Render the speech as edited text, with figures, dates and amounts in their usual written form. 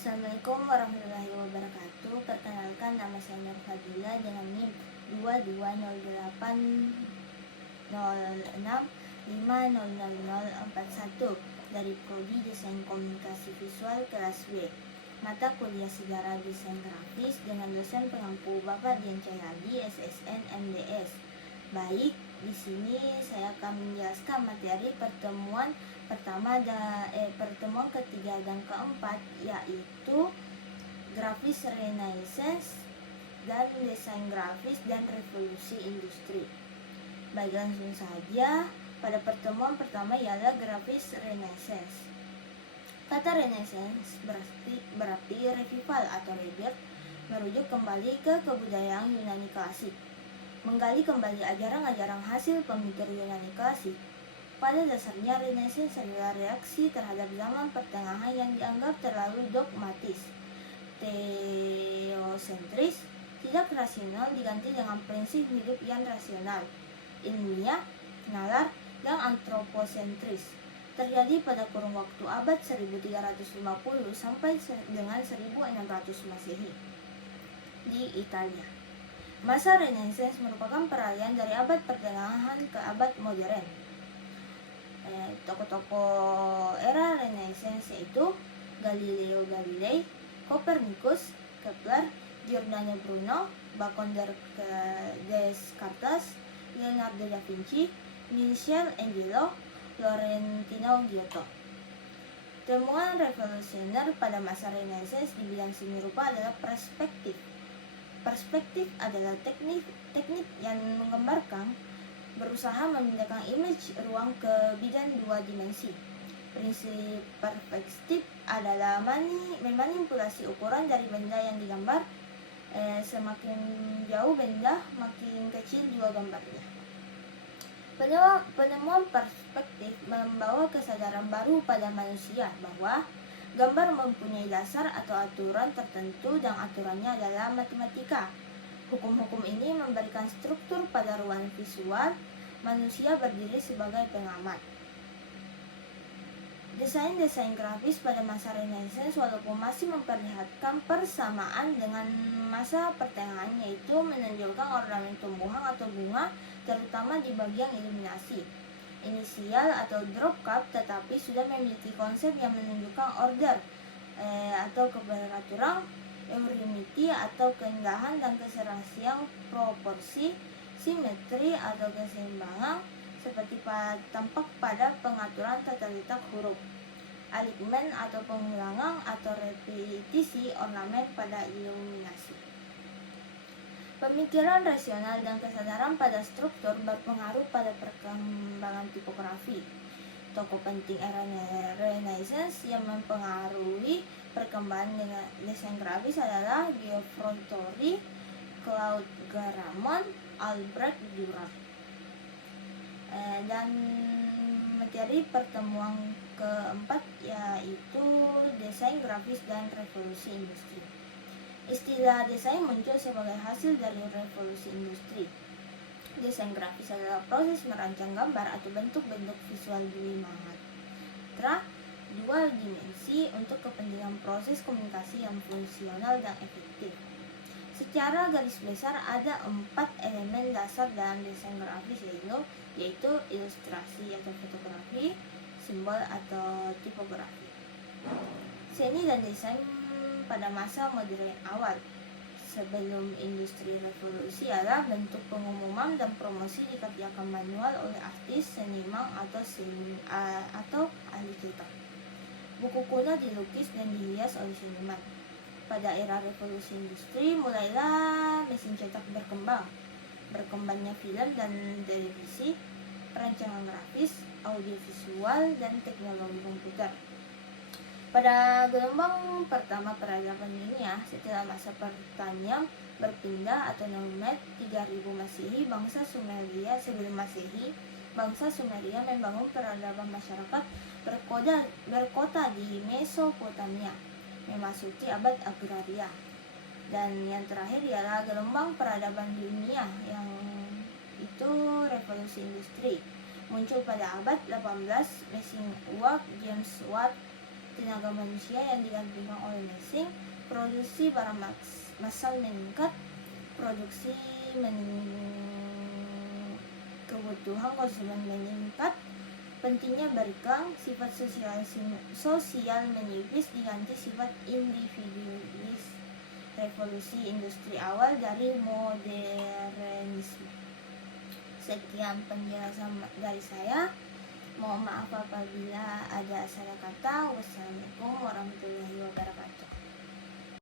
Assalamualaikum warahmatullahi wabarakatuh. Perkenalkan, nama saya Nur Fadila dengan NIM 220806500041 dari Prodi Desain Komunikasi Visual kelas B. Mata kuliah Sejarah Desain Grafis dengan dosen pengampu Bapak Dian Cahyadi, SSN MDS. Baik, di sini saya akan menjelaskan materi pertemuan pertemuan ketiga dan keempat, yaitu grafis Renaissance dan desain grafis dan revolusi industri. Baik, langsung saja. Pada pertemuan pertama ialah grafis Renaissance. Kata Renaissance berarti revival atau rebirth, merujuk kembali ke kebudayaan Yunani klasik, menggali kembali ajaran-ajaran hasil pemikir Yunani klasik. Pada dasarnya, Renaissance adalah reaksi terhadap zaman pertengahan yang dianggap terlalu dogmatis, teosentris, tidak rasional, diganti dengan prinsip hidup yang rasional, ilmiah, nalar, dan antroposentris. Terjadi pada kurun waktu abad 1350 sampai dengan 1600 Masehi di Italia. Masa Renaissance merupakan peralihan dari abad pertengahan ke abad modern. Tokoh-tokoh era Renaissance yaitu Galileo Galilei, Copernicus, Kepler, Giordano Bruno, Bacon Descartes, Leonardo da Vinci, Michelangelo, Laurentino Giotto. Temuan revolusioner pada masa Renaissance di bidang seni rupa adalah perspektif. Perspektif adalah teknik yang menggambarkan, berusaha memindahkan image ruang ke bidang dua dimensi. Prinsip perspektif adalah memanipulasi ukuran dari benda yang digambar. Semakin jauh benda, makin kecil juga gambarnya. Penemuan perspektif membawa kesadaran baru pada manusia bahwa gambar mempunyai dasar atau aturan tertentu dan aturannya adalah matematika. Hukum-hukum ini memberikan struktur pada ruang visual. Manusia berdiri sebagai pengamat. Desain grafis pada masa Renaissance walaupun masih memperlihatkan persamaan dengan masa pertengahan, yaitu menonjolkan ornamen tumbuhan atau bunga, terutama di bagian iluminasi, inisial atau drop cap, tetapi sudah memiliki konsep yang menunjukkan order atau keberaturan, eurimity atau keindahan dan keserasian, proporsi, simetri atau keseimbangan seperti tampak pada pengaturan tata letak huruf, alignment atau pengulangan atau repetisi ornamen pada iluminasi. Pemikiran rasional dan kesadaran pada struktur berpengaruh pada perkembangan tipografi. Tokoh penting era Renaissance yang mempengaruhi perkembangan desain grafis adalah Giovanni, Claude Garamond, Albrecht Dürer. Dan materi pertemuan keempat yaitu desain grafis dan revolusi industri. Istilah desain muncul sebagai hasil dari revolusi industri. Desain grafis adalah proses merancang gambar atau bentuk-bentuk visual dua dimensi untuk kepentingan proses komunikasi yang fungsional dan efektif. Secara garis besar ada 4 elemen dasar dalam desain grafis, yaitu ilustrasi atau fotografi, simbol atau tipografi. Seni dan desain pada masa modern awal sebelum industri revolusi adalah bentuk pengumuman dan promosi dikerjakan manual oleh artis, seniman atau ahli cetak. Buku kuno dilukis dan dihias oleh seniman. Pada era revolusi industri mulailah mesin cetak berkembang. Berkembangnya film dan televisi, perancangan grafis, audiovisual, dan teknologi komputer. Pada gelombang pertama peradaban dunia, setelah masa pertanian berpindah atau nomad 3000 Masehi, sebelum Masehi, bangsa Sumeria membangun peradaban masyarakat berkota di Mesopotamia, memasuki abad agraria. Dan yang terakhir ialah gelombang peradaban dunia, yang itu revolusi industri, muncul pada abad 18. Mesin uap James Watt tenaga manusia yang digantikan oleh mesin, produksi barang massal meningkat, kebutuhan konsumen meningkat, pentingnya berkembang, sifat sosial menipis diganti sifat individualis. Revolusi industri awal dari modernisme. Sekian penjelasan dari saya. Mohon maaf apabila ada salah kata. Wassalamualaikum warahmatullahi wabarakatuh.